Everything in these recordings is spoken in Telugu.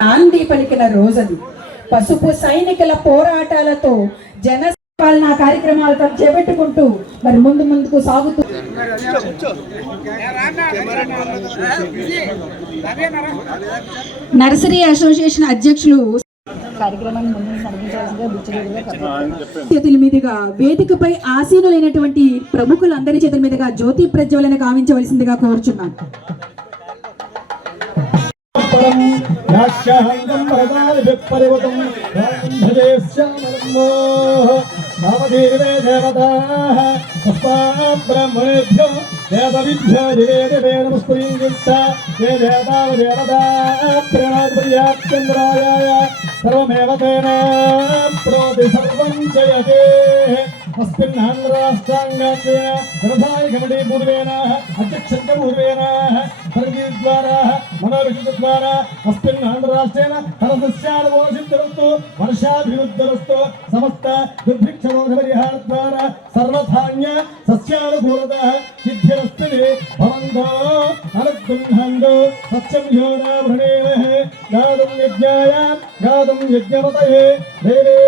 నాంది పలికిన రోజది పసుపు సైనికుల పోరాటాలతో జన పాలన కార్యక్రమాలతో చేపట్టుకుంటూ మరి ముందు ముందుకు సాగుతూ నర్సరీ అసోసియేషన్ అధ్యక్షులు చేతుల మీదుగా వేదికపై ఆసీనులైనటువంటి ప్రముఖులందరి చేతుల మీదుగా జ్యోతి ప్రజ్వలన గావించవలసిందిగా కోరుచున్నాను. దాక్షాంగం భరతాభిః పరివతం రాంధజేశ్యామలమోహ నామధీరే దేవతాః తస్మాం బ్రహ్మణేభ్యో దేవవిభ్యో నివేదివే నమస్కృత ఏ దేవతావ దేవతా ప్రణాద్వర్యాప్చంద్రాయాయ సర్వమేవ తేనా ప్రోతి సర్వం జయతే. అస్మిన్నాంధ్రాష్టాంగాంగేన పూర్వేణ అధ్యక్షంగ మన విద్యుద్వార అస్మిన్ ఆంధ్ర రాష్ట్రేణ తరసస్యాలు పోషిద్దరస్తు వర్షాభివృద్ధరస్తు సమస్త దుర్భిక్ష రోగ పరిహార ద్వారా సర్వధాన్య సస్యానుకూలత సిద్ధిరస్తుని భవంతో అనుగృహండు సత్యం యోనా వృణేమహే గాదుం యజ్ఞాయ యజ్ఞవతయే దేవే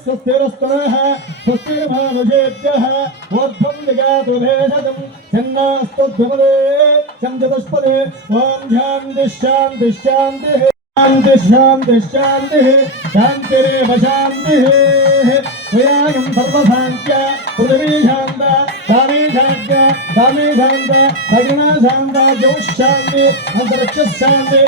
స్వస్తిరస్తున స్వస్తిర్భావజేత్ ధన్యాస్తద్భవదే చంద్రపుష్పదే ఓం శాంతి శాంతి శాంతి శాంతి శాంతి శాంతి శాంతిరేవ శాంతి ప్రయాణం సర్వశాంత్య పృథివీ శాంత సామే శాంత సామే శాంత సగిణ అంతరిక్ష శాంతి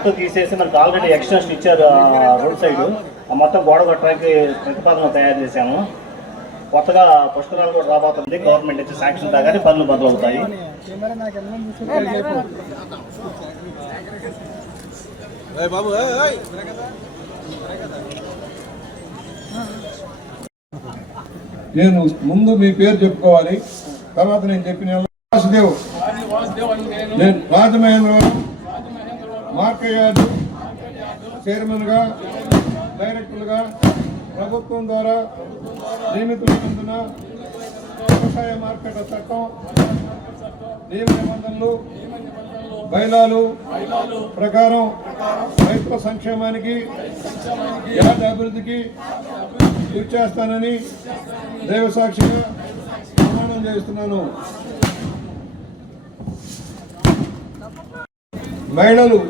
మొత్తం తీసేసి మనకు ఆల్రెడీ ఎక్స్టెన్షన్ ఇచ్చారు రోడ్ సైడ్. ఆ మొత్తం గోడ కట్టడానికి ప్రతిపాదన తయారు చేశాము. కొత్తగా పుష్కరాలు కూడా రాబోతుంది గవర్నమెంట్ ఇచ్చే శాంక్షన్ దాకా పనులు మొదలవుతాయి. నేను ముందు మీ పేరు చెప్పుకోవాలి. తర్వాత నేను చెప్పిన వాసుదేవ్. నేను రాజమహేంద్రవరం. మార్కయార్డు చైర్మన్గా డైరెక్టర్గా ప్రభుత్వం ద్వారా నియమితులైనందున వ్యవసాయ మార్కెట్ చట్టం నియమ నిబంధనలు బయలాలు ప్రకారం రైతుల సంక్షేమానికి యాద అభివృద్ధికి కృషి చేస్తానని సాక్షిగా ప్రమాణం చేస్తున్నాను మహిళలు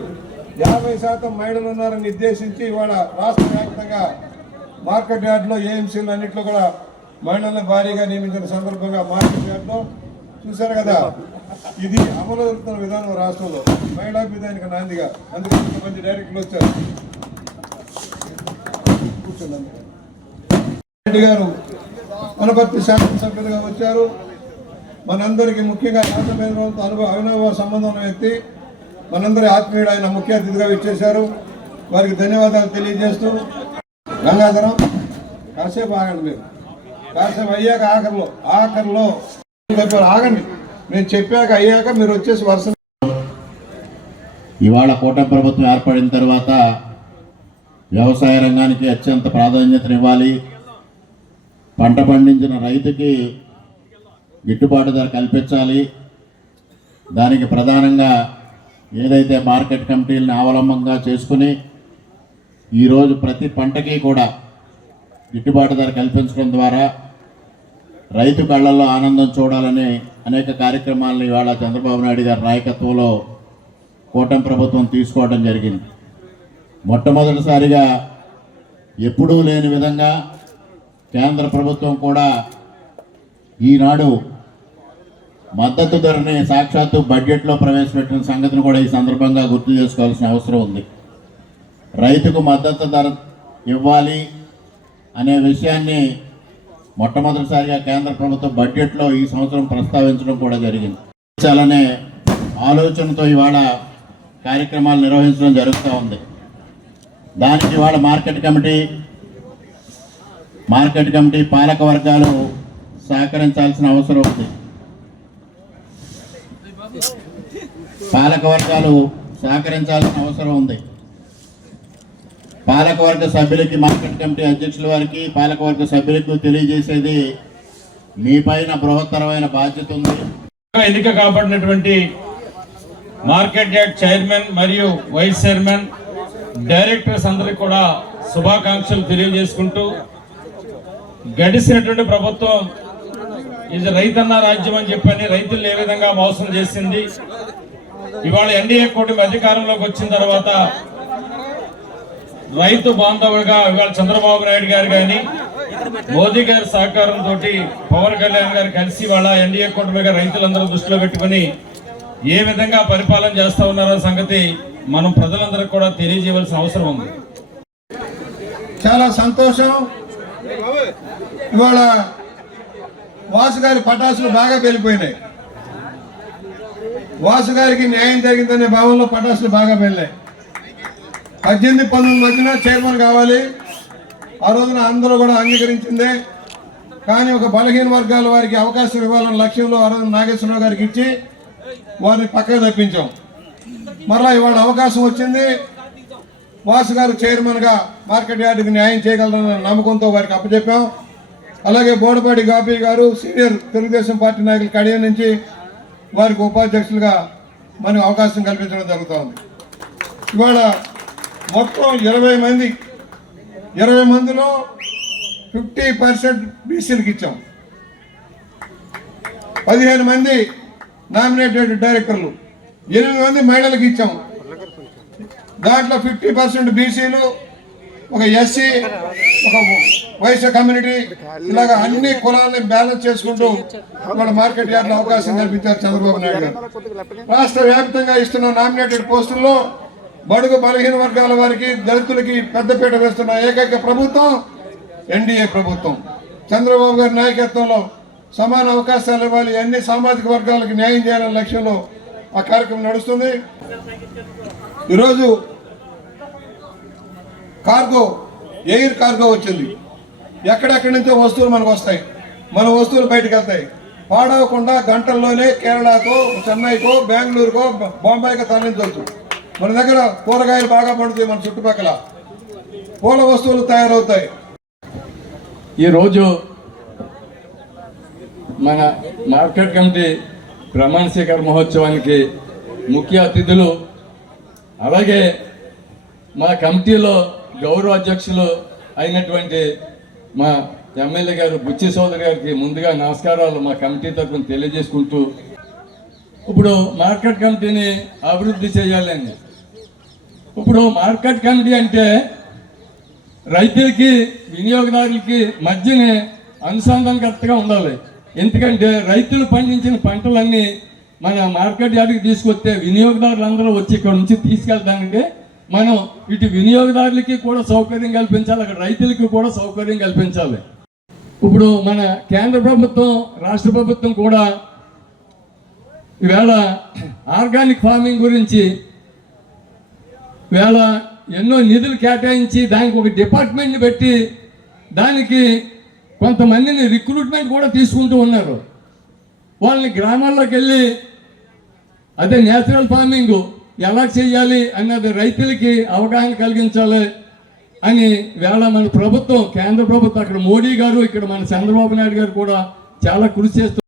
యాభై శాతం మహిళలు ఉన్నారని నిర్దేశించి ఇవాళ రాష్ట్ర వ్యాప్తంగా మార్కెట్ యార్డ్లో ఏఎంసీలు అన్నింటిలో కూడా మహిళలను భారీగా నియమించిన సందర్భంగా మార్కెట్ యార్డ్లో చూశారు కదా. ఇది అమలు జరుగుతున్న విధానం రాష్ట్రంలో. మహిళా విధానికి నాందిగా. అందుకే మంచి డైరెక్టర్లు వచ్చారు. రెడ్డి గారు వనపర్తి శాసనసభ్యులుగా వచ్చారు. మనందరికీ ముఖ్యంగా రాజమేంద్రంతో అనుభవ అవినవ సంబంధం ఉన్న వ్యక్తి. మనందరి ఆత్మీయుడు ఆయన ముఖ్య అతిథిగా ఇచ్చేశారు వారికి ధన్యవాదాలు తెలియజేస్తూ గంగాధరం కాసేపు ఆగండి మీరు. కాసేపు అయ్యాక ఆఖరిలో ఆఖరిలో ఆగండి. నేను చెప్పాక అయ్యాక మీరు వచ్చేసి వరుస ఇవాళ కూటమి ప్రభుత్వం ఏర్పడిన తర్వాత వ్యవసాయ రంగానికి అత్యంత ప్రాధాన్యతనివ్వాలి. పంట పండించిన రైతుకి గిట్టుబాటు ధర కల్పించాలి. దానికి ప్రధానంగా ఏదైతే మార్కెట్ కమిటీలను అవలంబంగా చేసుకుని ఈరోజు ప్రతి పంటకి కూడా గిట్టుబాటు ధర కల్పించడం ద్వారా రైతు కళ్ళల్లో ఆనందం చూడాలని అనేక కార్యక్రమాలను ఇవాళ చంద్రబాబు నాయుడు గారి నాయకత్వంలో కూటమి ప్రభుత్వం తీసుకోవడం జరిగింది. మొట్టమొదటిసారిగా ఎప్పుడూ లేని విధంగా కేంద్ర ప్రభుత్వం కూడా ఈనాడు మద్దతు ధరని సాక్షాత్తు బడ్జెట్లో ప్రవేశపెట్టిన సంగతిని కూడా ఈ సందర్భంగా గుర్తు చేసుకోవాల్సిన అవసరం ఉంది. రైతుకు మద్దతు ధర ఇవ్వాలి అనే విషయాన్ని మొట్టమొదటిసారిగా కేంద్ర ప్రభుత్వం బడ్జెట్లో ఈ సంవత్సరం ప్రస్తావించడం కూడా జరిగింది. చాలనే ఆలోచనతో ఇవాళ కార్యక్రమాలు నిర్వహించడం జరుగుతూ ఉంది. దానికి ఇవాళ మార్కెట్ కమిటీ మార్కెట్ కమిటీ పాలక వర్గాలు సహకరించాల్సిన అవసరం ఉంది. పాలకవర్గాలు సహకరించాల్సిన అవసరం ఉంది. పాలకవర్గ సభ్యులకి మార్కెట్ కమిటీ అధ్యక్షుల వారికి పాలకవర్గ సభ్యులకు తెలియజేసేది మీ పైన బృహత్తరమైన బాధ్యత ఉంది. ఎన్నిక కాబడినటువంటి మార్కెట్ యార్డ్ చైర్మన్ మరియు వైస్ చైర్మన్ డైరెక్టర్స్ అందరికి కూడా శుభాకాంక్షలు తెలియజేసుకుంటూ గడిచినటువంటి ప్రభుత్వం ఇది రైతన్న రాజ్యం అని చెప్పని రైతులను ఏ విధంగా మోసం చేసింది ఇవాళ ఎన్డీఏ కూటమి అధికారంలోకి వచ్చిన తర్వాత రైతు బాంధవుడిగా ఇవాళ చంద్రబాబు నాయుడు గారు కానీ మోదీ గారి సహకారంతో పవన్ కళ్యాణ్ గారు కలిసి వాళ్ళ ఎన్డీఏ కూటమిగా రైతులందరూ దృష్టిలో పెట్టుకుని ఏ విధంగా పరిపాలన చేస్తా ఉన్నారో సంగతి మనం ప్రజలందరికీ కూడా తెలియజేయవలసిన అవసరం ఉంది. చాలా సంతోషం. ఇవాళ వాసు గారి పటాసులు బాగా పెళ్ళిపోయినాయి వాసు గారికి న్యాయం జరిగిందనే భావంలో పటాసులు బాగా వెళ్ళాయి పద్దెనిమిది పంతొమ్మిది మధ్యన చైర్మన్ కావాలి. ఆ రోజున అందరూ కూడా అంగీకరించిందే. కానీ ఒక బలహీన వర్గాల వారికి అవకాశం ఇవ్వాలన్న లక్ష్యంలో ఆ రోజు నాగేశ్వరరావు గారికి ఇచ్చి వారిని పక్కకు తప్పించాం. మరలా ఇవాళ అవకాశం వచ్చింది. వాసు గారు చైర్మన్గా మార్కెట్ యార్డుకి న్యాయం చేయగలరన్న నమ్మకంతో వారికి అప్పచెప్పాం. అలాగే బోడపాటి గాపి గారు సీనియర్ తెలుగుదేశం పార్టీ నాయకులు కడియం నుంచి వారికి ఉపాధ్యక్షులుగా మనకు అవకాశం కల్పించడం జరుగుతుంది. ఇవాళ మొత్తం ఇరవై మంది ఇరవై మందిలో ఫిఫ్టీ పర్సెంట్ బీసీలకు ఇచ్చాం. పదిహేను మంది నామినేటెడ్ డైరెక్టర్లు ఎనిమిది మంది మహిళలకు ఇచ్చాం. దాంట్లో ఫిఫ్టీ పర్సెంట్ బీసీలు ఒక ఎస్సీ ఒక వైశ్య కమ్యూనిటీ ఇలాగ అన్ని కులాలని బ్యాలెన్స్ చేసుకుంటూ ఇవాళ మార్కెట్ యార్డ్లో అవకాశం కల్పించారు చంద్రబాబు నాయుడు గారు. రాష్ట్ర వ్యాప్తంగా ఇస్తున్న నామినేటెడ్ పోస్టుల్లో బడుగు బలహీన వర్గాల వారికి దళితులకి పెద్దపీట వేస్తున్న ఏకైక ప్రభుత్వం ఎన్డీఏ ప్రభుత్వం. చంద్రబాబు గారి నాయకత్వంలో సమాన అవకాశాలు ఇవ్వాలి అన్ని సామాజిక వర్గాలకు న్యాయం చేయాలనే లక్ష్యంలో ఆ కార్యక్రమం నడుస్తుంది. ఈరోజు కార్గో ఎయిర్ కార్గో వచ్చింది. ఎక్కడెక్కడి నుంచో వస్తువులు మనకు వస్తాయి. మన వస్తువులు బయటకు వెళ్తాయి. పాడవకుండా గంటల్లోనే కేరళకో చెన్నైకో బెంగళూరుకో బ- బొంబాయికో తరలించవచ్చు మన దగ్గర కూరగాయలు బాగా పండుతాయి మన చుట్టుపక్కల. పూల వస్తువులు తయారవుతాయి. ఈరోజు మన మార్కెట్ కమిటీ ప్రమాణ స్వీకార మహోత్సవానికి ముఖ్య అతిథులు అలాగే మా కమిటీలో గౌరవ అధ్యక్షులు అయినటువంటి మా ఎమ్మెల్యే గారు బుచ్చి సోదరి గారికి ముందుగా నమస్కారాలు మా కమిటీ తరఫున తెలియజేసుకుంటూ ఇప్పుడు మార్కెట్ కమిటీని అభివృద్ధి చేయాలని ఇప్పుడు మార్కెట్ కమిటీ అంటే రైతులకి వినియోగదారులకి మధ్యనే అనుసంధానకర్తగా ఉండాలి. ఎందుకంటే రైతులు పండించిన పంటలన్నీ మన మార్కెట్ యార్డ్కి తీసుకొస్తే వినియోగదారులు అందరూ వచ్చి ఇక్కడ నుంచి తీసుకెళ్తానంటే మనం ఇటు వినియోగదారులకి కూడా సౌకర్యం కల్పించాలి అక్కడ రైతులకి కూడా సౌకర్యం కల్పించాలి. ఇప్పుడు మన కేంద్ర ప్రభుత్వం రాష్ట్ర ప్రభుత్వం కూడా ఈవేళ ఆర్గానిక్ ఫార్మింగ్ గురించి వేళ ఎన్నో నిధులు కేటాయించి దానికి ఒక డిపార్ట్మెంట్ని పెట్టి దానికి కొంతమందిని రిక్రూట్మెంట్ కూడా తీసుకుంటూ ఉన్నారు. వాళ్ళని గ్రామాల్లోకి వెళ్ళి అదే నేచురల్ ఫార్మింగ్ ఎలా చేయాలి అన్నది రైతులకి అవగాహన కలిగించాలి అని వేళ మన ప్రభుత్వం కేంద్ర ప్రభుత్వం అక్కడ మోడీ గారు ఇక్కడ మన చంద్రబాబు నాయుడు గారు కూడా చాలా కృషి చేస్తూ